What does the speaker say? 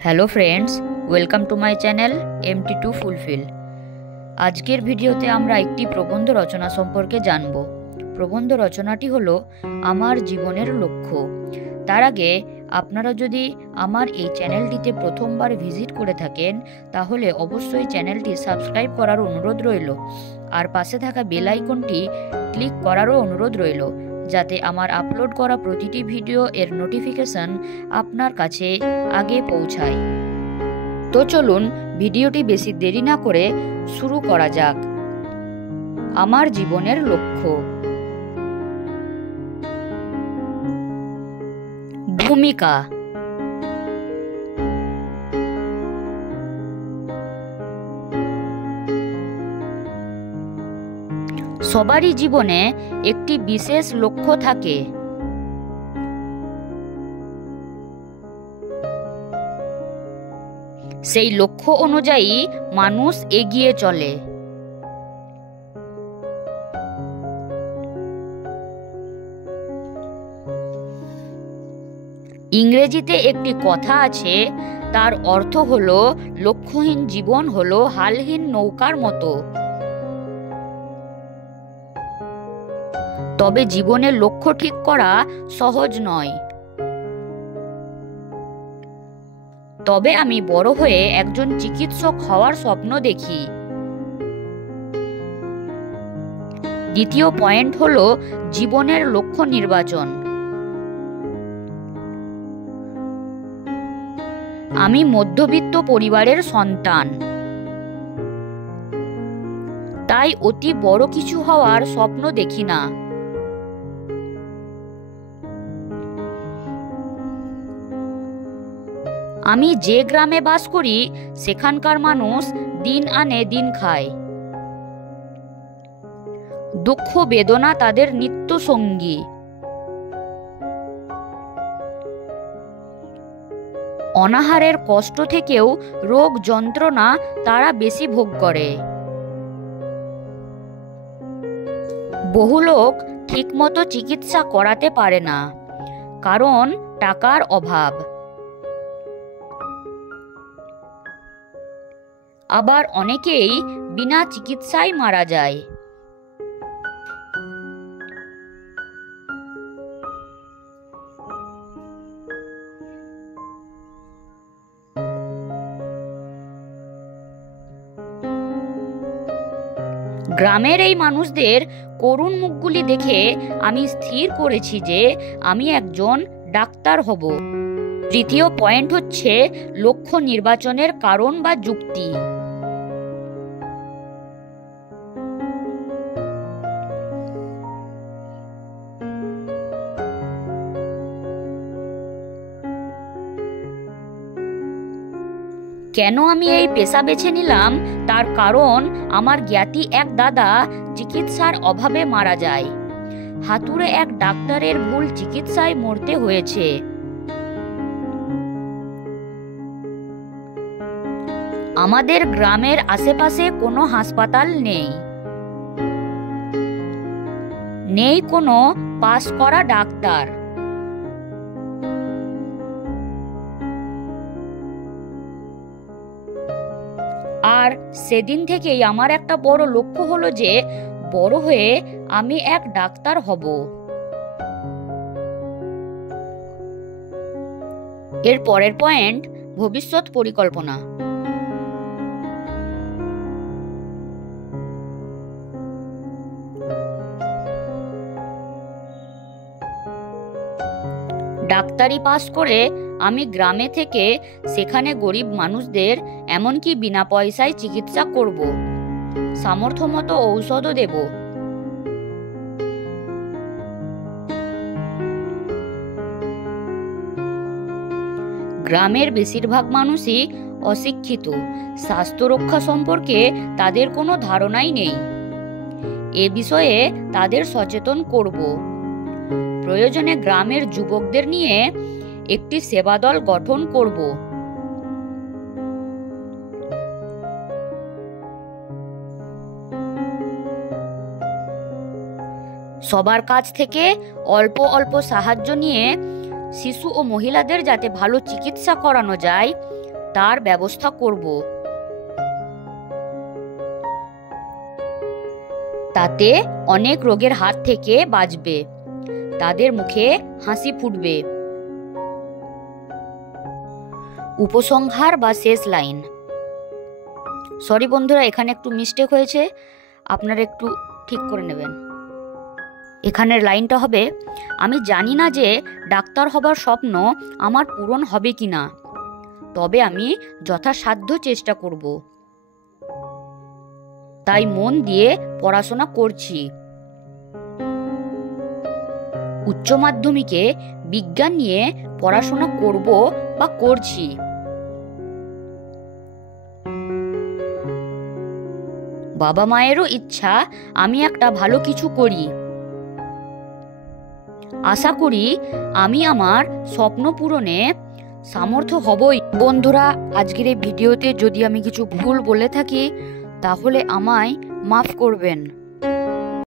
Hello friends, welcome to my channel MT2 fulfil. আজকের ভিডিওতে আমরা একটি প্রবন্ধ রচনা সম্পর্কে জানব। প্রবন্ধ রচনাটি হলো আমার জীবনের লক্ষ্য। তার আগে আপনারা যদি আমার এই চ্যানেলটিতে প্রথমবার ভিজিট করে থাকেন তাহলে অবশ্যই চ্যানেলটি সাবস্ক্রাইব করার অনুরোধ রইল, আর পাশে থাকা বেল আইকনটি ক্লিক করারও অনুরোধ রইল, যাতে আমার আপলোড করা প্রতিটি ভিডিও এর নোটিফিকেশন আপনার কাছে আগে পৌঁছায়। তো চলুন ভিডিওটি বেশি দেরি না করে শুরু করা যাক। আমার জীবনের লক্ষ্য। ভূমিকা। সবারই জীবনে একটি বিশেষ লক্ষ্য থাকে। সেই লক্ষ্য অনুযায়ী মানুষ এগিয়ে চলে। ইংরেজিতে একটি কথা আছে, তার অর্থ হলো লক্ষ্যহীন জীবন হলো হালহীন নৌকার মতো। তবে জীবনের লক্ষ্য ঠিক করা সহজ নয়। তবে আমি বড় হয়ে একজন চিকিৎসক হওয়ার স্বপ্ন দেখি। দ্বিতীয় পয়েন্ট হলো জীবনের লক্ষ্য নির্বাচন। আমি মধ্যবিত্ত পরিবারের সন্তান, তাই অতি বড় কিছু হওয়ার স্বপ্ন দেখি না। আমি যে গ্রামে বাস করি সেখানকার মানুষ দিন আনে দিন খায়। দুঃখ বেদনা তাদের নিত্য সঙ্গী। অনাহারের কষ্ট থেকেও রোগ যন্ত্রণা তারা বেশি ভোগ করে। বহু লোক ঠিকমতো চিকিৎসা করাতে পারে না, কারণ টাকার অভাব। আবার অনেকেই বিনা চিকিৎসায় মারা যায়। গ্রামের এই মানুষদের করুণ মুখগুলি দেখে আমি স্থির করেছি যে আমি একজন ডাক্তার হব। তৃতীয় পয়েন্ট হচ্ছে লক্ষ্য নির্বাচনের কারণ বা যুক্তি। কেন আমি এই পেশা বেছে নিলাম তার কারণ আমার জ্ঞাতি এক দাদা চিকিৎসার অভাবে মারা যায়। হাতুড়ে এক ডাক্তারের ভুল চিকিৎসায় মরতে হয়েছে। আমাদের গ্রামের আশেপাশে কোনো হাসপাতাল নেই, নেই কোনো পাস করা ডাক্তার। আর সেদিন থেকেই আমার একটা বড় লক্ষ্য হলো যে বড় হয়ে আমি এক ডাক্তার হব। এর পরের পয়েন্ট ভবিষ্যৎ পরিকল্পনা। ডাক্তারি পাস করে আমি গ্রামে থেকে সেখানে গরিব মানুষদের এমনকি বিনা পয়সায় চিকিৎসা করব, সামর্থ্য মতো ঔষধও দেব। গ্রামের বেশিরভাগ মানুষই অশিক্ষিত, স্বাস্থ্য রক্ষা সম্পর্কে তাদের কোনো ধারণাই নেই। এ বিষয়ে তাদের সচেতন করব। প্রয়োজনে গ্রামের যুবকদের নিয়ে একটি সেবা দল গঠন করব। সবার কাছ থেকে অল্প অল্প সাহায্য নিয়ে শিশু ও মহিলাদের যাতে ভালো চিকিৎসা করানো যায় তার ব্যবস্থা করব। তাতে অনেক রোগের হাত থেকে বাঁচবে, তাদের মুখে হাসি ফুটবে। উপসংহার বা শেষ লাইন। সরি বন্ধুরা, এখানে একটু মিস্টেক হয়েছে, আপনারা একটু ঠিক করে নেবেন। এখানের লাইনটা হবে, আমি জানি না যে ডাক্তার হবার স্বপ্ন আমার পূরণ হবে কিনা, তবে আমি যথাসাধ্য চেষ্টা করব। তাই মন দিয়ে পড়াশোনা করছি। উচ্চ মাধ্যমিকে বিজ্ঞান নিয়ে পড়াশোনা করব বা করছি। বাবা মায়েরও ইচ্ছা আমি একটা ভালো কিছু করি। আশা করি আমি আমার স্বপ্ন পূরণে সামর্থ্য হবই। বন্ধুরা, আজকের এই ভিডিওতে যদি আমি কিছু ভুল বলে থাকি তাহলে আমায় মাফ করবেন।